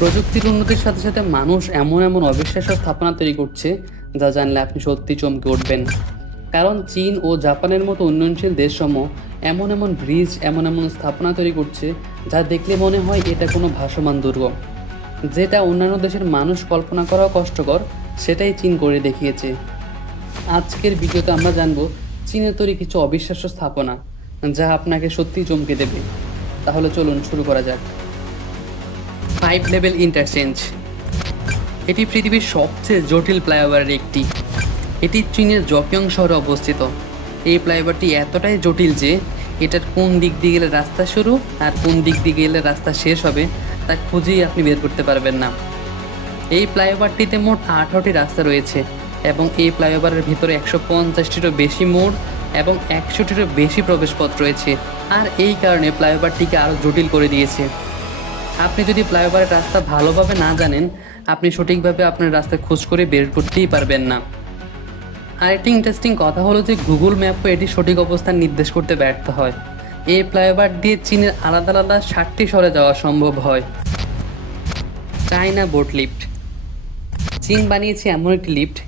প্রযুক্তির উন্নতির সাথে সাথে মানুষ এমন এমন অবিশ্বাস্য স্থাপনা তৈরি করছে যা জানলে আপনি সত্যি চমকে উঠবেন। কারণ চীন ও জাপানের মতো উন্নয়নশীল দেশসমূহ এমন এমন ব্রিজ, এমন এমন স্থাপনা তৈরি করছে যা দেখলে মনে হয় এটা কোনো ভাসমান দুর্গ। যেটা অন্যান্য দেশের মানুষ কল্পনা করাও কষ্টকর, সেটাই চীন করে দেখিয়েছে। আজকের ভিডিওতে আমরা জানব চীনের তৈরি কিছু অবিশ্বাস্য স্থাপনা যা আপনাকে সত্যি চমকে দেবে। তাহলে চলুন শুরু করা যাক। ফাইভ লেভেল ইন্টারচেঞ্জ এটি পৃথিবীর সবচেয়ে জটিল ফ্লাইওভারের একটি। এটি চীনের জকিয়ং শহরে অবস্থিত। এই ফ্লাইওভারটি এতটাই জটিল যে, এটার কোন দিক দিয়ে গেলে রাস্তা শুরু আর কোন দিক দিয়ে গেলে রাস্তা শেষ হবে, তা খুঁজেই আপনি বের করতে পারবেন না। এই ফ্লাইওভারটিতে মোট আঠারোটি রাস্তা রয়েছে এবং এই ফ্লাইওভারের ভিতরে একশো পঞ্চাশটিরও বেশি মোড় এবং একশোটিরও বেশি প্রবেশপথ রয়েছে। আর এই কারণে ফ্লাইওভারটিকে আরও জটিল করে দিয়েছে। আপনি যদি ফ্লাইওভারের রাস্তা ভালোভাবে না জানেন, আপনি সঠিকভাবে আপনার রাস্তা খোঁজ করে বের করতেই পারবেন না। আরেকটি ইন্টারেস্টিং কথা হলো যে গুগল ম্যাপও এটি সঠিক অবস্থান নির্দেশ করতে ব্যর্থ হয়। এই ফ্লাইওভার দিয়ে চীনের আলাদা আলাদা ষাটটি শহরে যাওয়া সম্ভব হয়। China boat lift. চীন বানিয়েছে এমন একটি লিফট,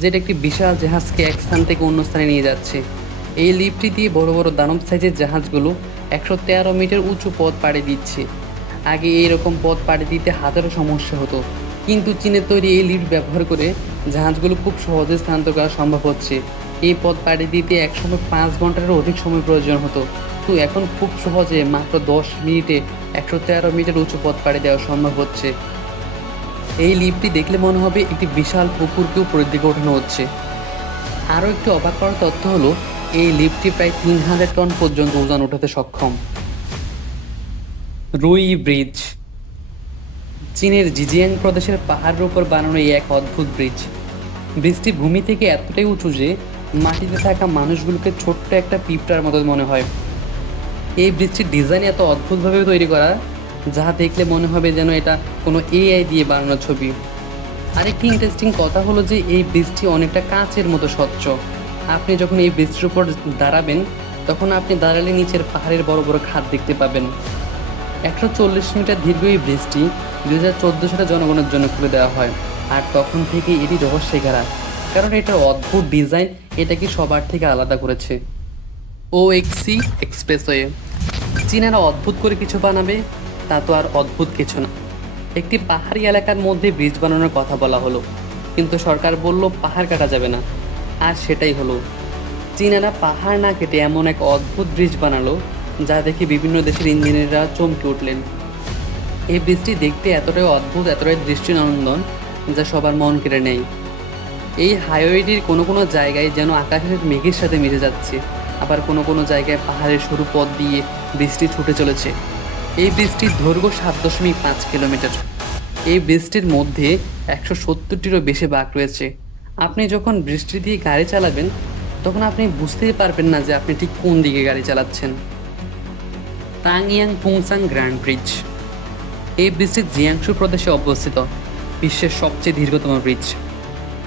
যেটা একটি বিশাল জাহাজকে এক স্থান থেকে অন্য স্থানে নিয়ে যাচ্ছে। এই লিফটটি দিয়ে বড় বড় দানব সাইজের জাহাজগুলো একশো তেরো মিটার উঁচু পথ পাড়ি দিচ্ছে। আগে এইরকম পথ পাড়ি দিতে হাজারো সমস্যা হতো। কিন্তু চীনের তৈরি এই লিফট ব্যবহার করে জাহাজগুলো খুব সহজে স্থানান্তর করা সম্ভব হচ্ছে। এই পথ পাড়ি দিতে একসময় পাঁচ ঘন্টারও অধিক সময় প্রয়োজন হতো। তো এখন খুব সহজে মাত্র দশ মিনিটে একশো তেরো মিটার উঁচু পথ পাড়ি দেওয়া সম্ভব হচ্ছে। এই লিফটটি দেখলে মনে হবে একটি বিশাল পুকুরকেও উপরের দিকে ওঠানো হচ্ছে। আরও একটি অবাক করার তথ্য হলো, এই লিফটটি প্রায় তিন হাজার টন পর্যন্ত ওজন ওঠাতে সক্ষম। রুই ব্রিজ। চীনের জিজিয়াং প্রদেশের পাহাড়ের উপর বানানো এই এক অদ্ভুত ব্রিজ। ব্রিজটি ভূমি থেকে এতটাই উঁচু যে মাটিতে থাকা মানুষগুলোকে ছোট্ট একটা পিঁপড়ার মতো মনে হয়। এই ব্রিজটির ডিজাইন এত অদ্ভুতভাবে তৈরি করা যা দেখলে মনে হবে যেন এটা কোনো এআই দিয়ে বানানো ছবি। আরেকটি ইন্টারেস্টিং কথা হলো যে এই ব্রিজটি অনেকটা কাঁচের মতো স্বচ্ছ। আপনি যখন এই ব্রিজটির উপর দাঁড়াবেন, তখন আপনি দাঁড়ালে নিচের পাহাড়ের বড় বড় খাদ দেখতে পাবেন। একশো চল্লিশ মিটার দীর্ঘ এই ব্রিজটি দু হাজার চোদ্দ সালে জনগণের জন্য খুলে দেওয়া হয়। আর তখন থেকে এটি রহস্যে ঘেরা। কারণ এটার অদ্ভুত ডিজাইন এটাকে সবার থেকে আলাদা করেছে? ও এক্সি এক্সপ্রেসওয়ে চীনারা অদ্ভুত করে কিছু বানাবে, তা তো আর অদ্ভুত কিছু না। একটি পাহাড়ি এলাকার মধ্যে ব্রিজ বানানোর কথা বলা হলো। কিন্তু সরকার বলল, পাহাড় কাটা যাবে না। আর সেটাই হলো। চীনারা পাহাড় না কেটে এমন এক অদ্ভুত ব্রিজ বানালো যা দেখে বিভিন্ন দেশের ইঞ্জিনিয়াররা চমকে উঠলেন। এই ব্রিজটি দেখতে এতটাই অদ্ভুত, এতটাই দৃষ্টিনন্দন যা সবার মন কেড়ে নেয়। এই হাইওয়েটির কোনো কোনো জায়গায় যেন আকাশের মেঘের সাথে মিশে যাচ্ছে, আবার কোনো কোনো জায়গায় পাহাড়ের সরু পথ দিয়ে বৃষ্টি ছুটে চলেছে। এই বৃষ্টির দৈর্ঘ্য সাত দশমিক পাঁচ কিলোমিটার। এই বৃষ্টির মধ্যে একশো সত্তরটিরও বেশি বাঘ রয়েছে। আপনি যখন বৃষ্টি দিয়ে গাড়ি চালাবেন, তখন আপনি বুঝতেই পারবেন না যে আপনি ঠিক কোন দিকে গাড়ি চালাচ্ছেন। Danyang Kunshan grand bridge. এই ব্রিজটি জিয়াংশু প্রদেশে অবস্থিত, বিশ্বের সবচেয়ে দীর্ঘতম ব্রিজ।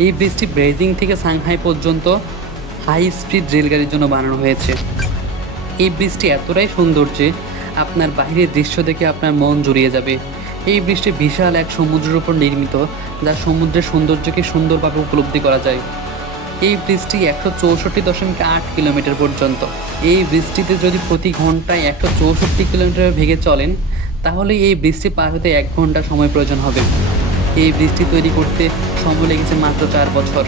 এই ব্রিজটি বেইজিং থেকে সাংহাই পর্যন্ত হাই স্পিড রেলগাড়ির জন্য বানানো হয়েছে। এই ব্রিজটি এতটাই সুন্দর যে আপনার বাইরের দৃশ্য দেখে আপনার মন জুড়িয়ে যাবে। এই ব্রিজটি বিশাল এক সমুদ্রের উপর নির্মিত, যা সমুদ্রের সৌন্দর্যকে সুন্দরভাবে উপলব্ধি করা যায়। এই ব্রিজটি একশো চৌষট্টি দশমিক আট কিলোমিটার পর্যন্ত। এই ব্রিজটিতে যদি প্রতি ঘন্টায় একশো চৌষট্টি কিলোমিটার ভেগে চলেন, তাহলে এই ব্রিজটি পার হতে এক ঘণ্টা সময় প্রয়োজন হবে। এই ব্রিজটি তৈরি করতে সময় লেগেছে মাত্র চার বছর।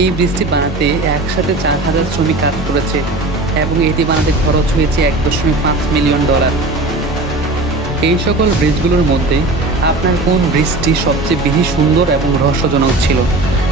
এই ব্রিজটি বানাতে একসাথে চার হাজার শ্রমিক কাজ করেছে এবং এটি বানাতে খরচ হয়েছে এক দশমিক পাঁচ মিলিয়ন ডলার। এই সকল ব্রিজগুলোর মধ্যে আপনার কোন ব্রিজটি সবচেয়ে বেশি সুন্দর এবং রহস্যজনক ছিল?